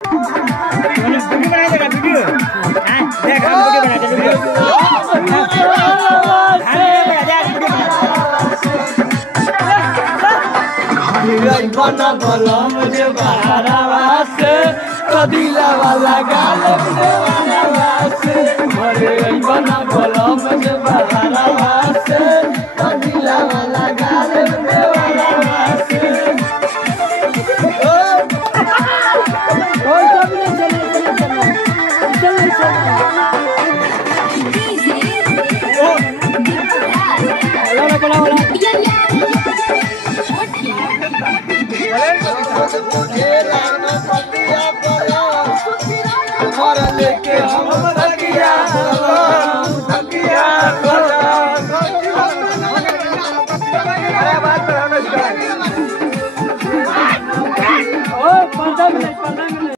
video बना देगा video हां देख हम वीडियो बना दे वीडियो घरे बना बलम जे बहारावा से कदिला वाला गाल देवाला से घरे बना बलम जे बहारावा से कदिला वाला गाल देवाला से लेके हम